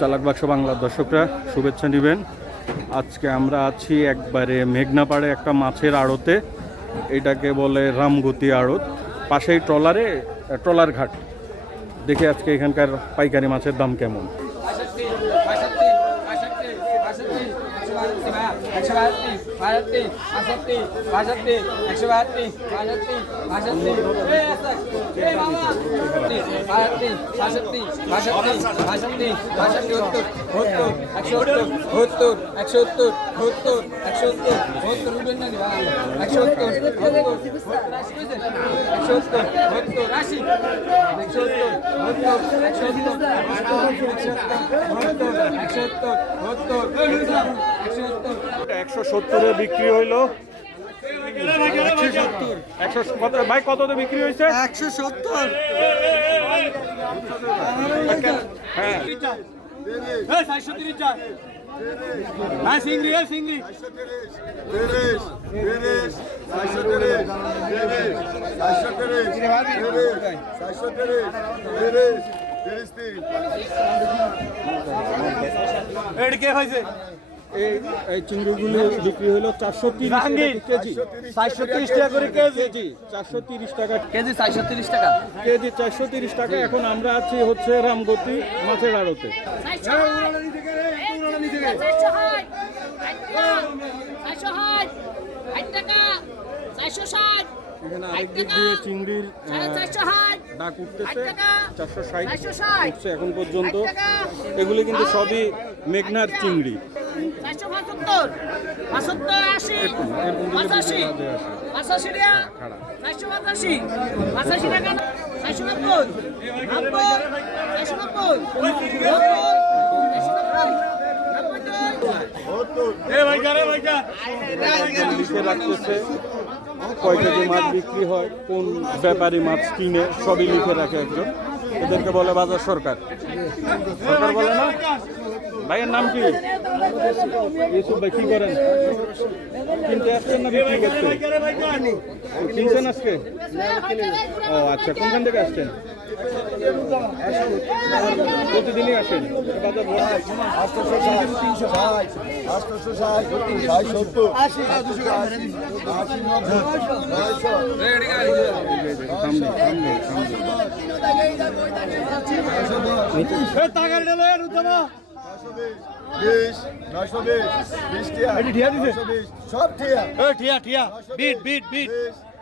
চালাক বাক্স বাংলার দর্শকরা, শুভেচ্ছা নেবেন। আজকে আমরা আছি একবারে মেঘনাপাড়ে একটা মাছের আড়তে। এটাকে বলে রামগতি আড়ত। পাশেই ট্রলারে, ট্রলার ঘাট। দেখে আজকে এখানকার পাইকারি মাছের দাম কেমন? একশো বাহাত্তিরিশ বাহাত্তিরিশ বাষট্টি বাষট্টি একশো বাহাত্তিরিশ বাষট্টি বাষট্টি বাহাত্তিরিশ বাষট্টি বাষট্টি বাষট্টি বাষট্টি উত্তর সত্তর একশো উত্তর সত্তর একশো উত্তর সত্তর একশো উত্তর সত্তর উঠবেন না একশো উত্তর একশো উত্তর সত্তর আশি একশো উত্তর সত্তর একশো উত্তর একশো উত্তর সত্তর একশো উত্তর সত্তর একশো সত্তরে বিক্রি হইল একশো কত ভাই কততে বিক্রি হয়েছে একশো সত্তর হ্যাঁ সিংড়ি সিংড়ি এড কে হয়েছে এই এই চিংড়িগুলো বিক্রি হলো চারশো তিরিশ। কেজি। চারশো তিরিশ টাকা করে কেজি। কেজি চারশো তিরিশ টাকা কেজি চারশো তিরিশ টাকা। কেজি চারশো তিরিশ টাকা। এখন আমরা আছি হচ্ছে রামগতি মাছের আড়তে। এখানে আরেক দিক দিয়ে চিংড়ির ডাক উঠতেছে। চারশো ষাট উঠছে এখন পর্যন্ত। এগুলি কিন্তু সবই মেঘনার চিংড়ি। চারশো কয় কেজি মাছ বিক্রি হয় কোন ব্যাপারী মাছ কিনে সবই লিখে রাখে একজন এদেরকে বলে বাজার সরকার। সরকার বলে না? ভাইয়ের নাম কি? ইউসুফ ভাই, কি করেন? কিনতে আসছেন না বিক্রি করছেন? কিনছেন আজকে? ও আচ্ছা কোনখান থেকে আসছেন? প্রতিদিনই আসেন? তিনশো ষাট আটশো ষাট ষাট সত্তর আশি দুশো আশি আশি নব্বই টাকা নিলে সব ঠিয়া ঠিয়া বিট বিট বিট।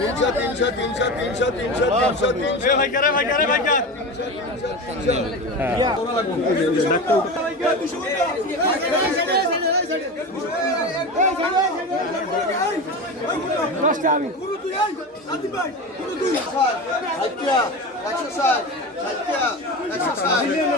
তিনশো তিনশো তিনশো তিনশো তিনশো তিনশো তিনশো একশো ষাট সাতটা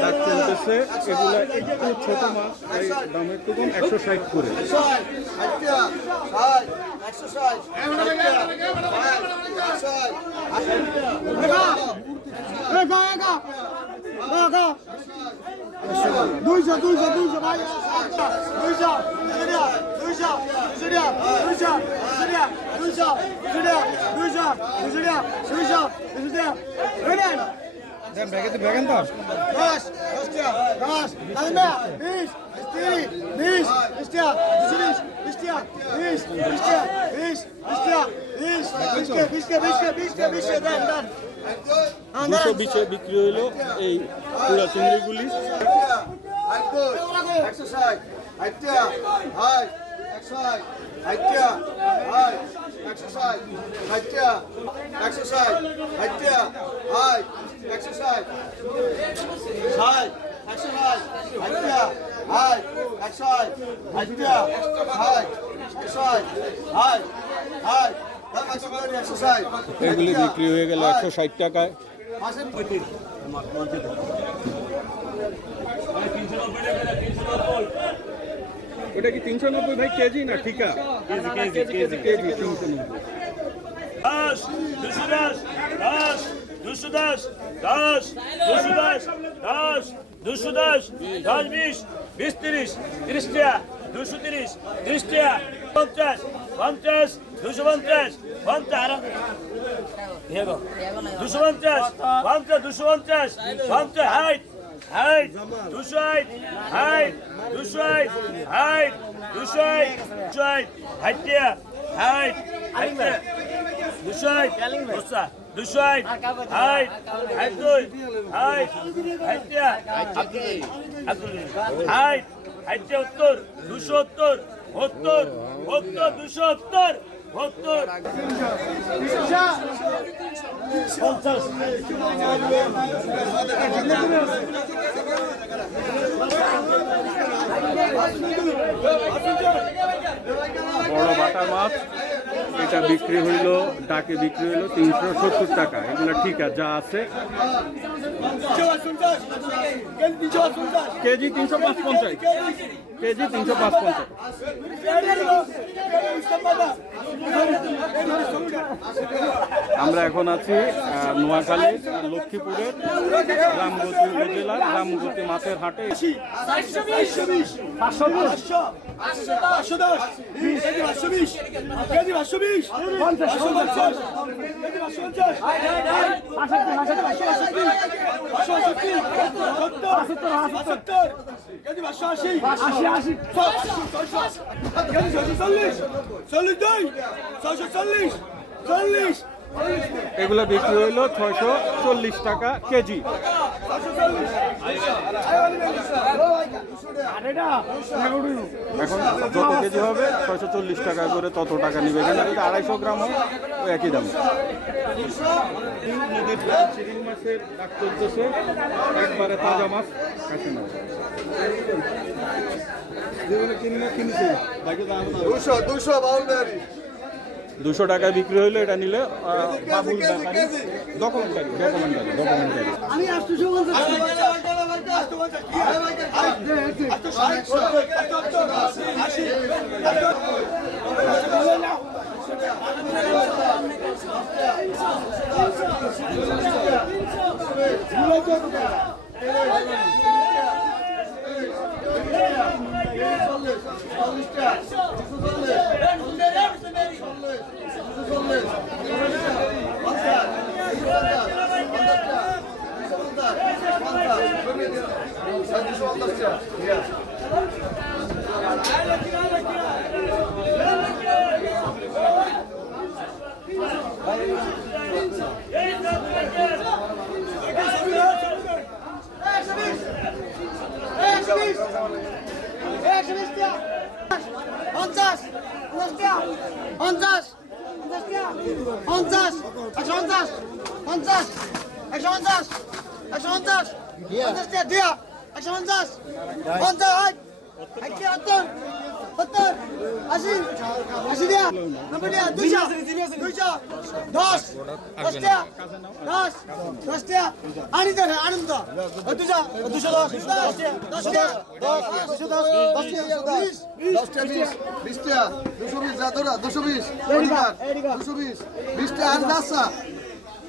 ডাক চলতেছে এগুলা একটু ছোট মাছ এই দাম একটু কম একশো ষাট করে দুইশো দুইশো দুইশো ভাই দুইশো দুইশো দুইশো দুইশো দুইশো দুইশো দুইশো দুইশো দুইশো দুইশো দশটিয়া দুশো বিশে বিক্রি হইল এই পুরা চিংড়িগুলি একশো ষাট আইটিয়া হাই একশো ষাট আইটিয়া হাই একশো ষাট আইটিয়া একশো ষাট আইটিয়া হাই একশো ষাট ষাট একশো ষাট ষাটটিয়া হাই একশো ষাট ষাটটিয়া হাই একশো ষাট হাই হাই এগুলি বিক্রি হয়ে গেল একশো ষাট টাকায় ওটা কি তিনশো নব্বই ভাই কেজি না ঠিকা কেজি কেজি কেজি তিনশো নব্বই দশ দুশো দশ দশ দুশো দশ দশ দুশো দশ বিশ বিশ তিরিশ তিরিশ টাকা দুশো তিরিশ তিরিশ টাকা পঞ্চাশ পঞ্চাশ দুশো পঞ্চাশ পঞ্চাশ দুশো পঞ্চাশ পঞ্চাশ দুশো পঞ্চাশ পঞ্চাশ হাইট হাইট দুশো হাইট হাইট দুশো হাইট হাইট দুশো হাইট দুশো হাইট হাইটিয়া হাইট দুশো হাইট দুশো হাইট হাইট হাইট দুই। হাইট হাইটিয়া হাইট হাইটিয়া উত্তর দুশো উত্তর উত্তর উত্তর দুশো বড় বাটা মাছ। এটা বিক্রি হইল, ডাকে বিক্রি হইল তিনশো সত্তর টাকা। এগুলো ঠিক আছে, যা আছে। কেজি তিনশো পাঁচ পঞ্চাশ কেজি তিনশো পাঁচ পঞ্চাশ আমরা এখন আছি নোয়াখালী লক্ষ্মীপুরের রামগতি উপজেলার রামগতি মাছের হাটে চল্লিশ এগুলো বিক্রি হইল ছয়শো চল্লিশ টাকা কেজি। এখন যত কেজি হবে ছয়শো চল্লিশ টাকা করে তত টাকা নিবে। এখানে যদি আড়াইশো গ্রাম হয় ওই একই দাম। মাছের ডাক চলতেছে একবারে তাজা মাছ কাছে না দুশো দুশো বাউল দুশো টাকায় বিক্রি হইল এটা নিলে বাবুল পঞ্চাশ একশো পঞ্চাশ পঞ্চাশ একশো পঞ্চাশ একশো পঞ্চাশ পঞ্চাশ দিয়া একশো পঞ্চাশ পঞ্চাশ সত্তর আশি আশি দিয়া নব্বই দিয়া দুইশো দুইশো দশ দশ টাকা দশ দশ টাকা আনন্দ। আনন্দ দুশো দুশো দশ দশ দশ দুশো দশ দশ বিশ বিশ বিশটা দুশো বিশ যা তোরা দুশো বিশ দুশো বিশ বিশটা আর যাচ্ছা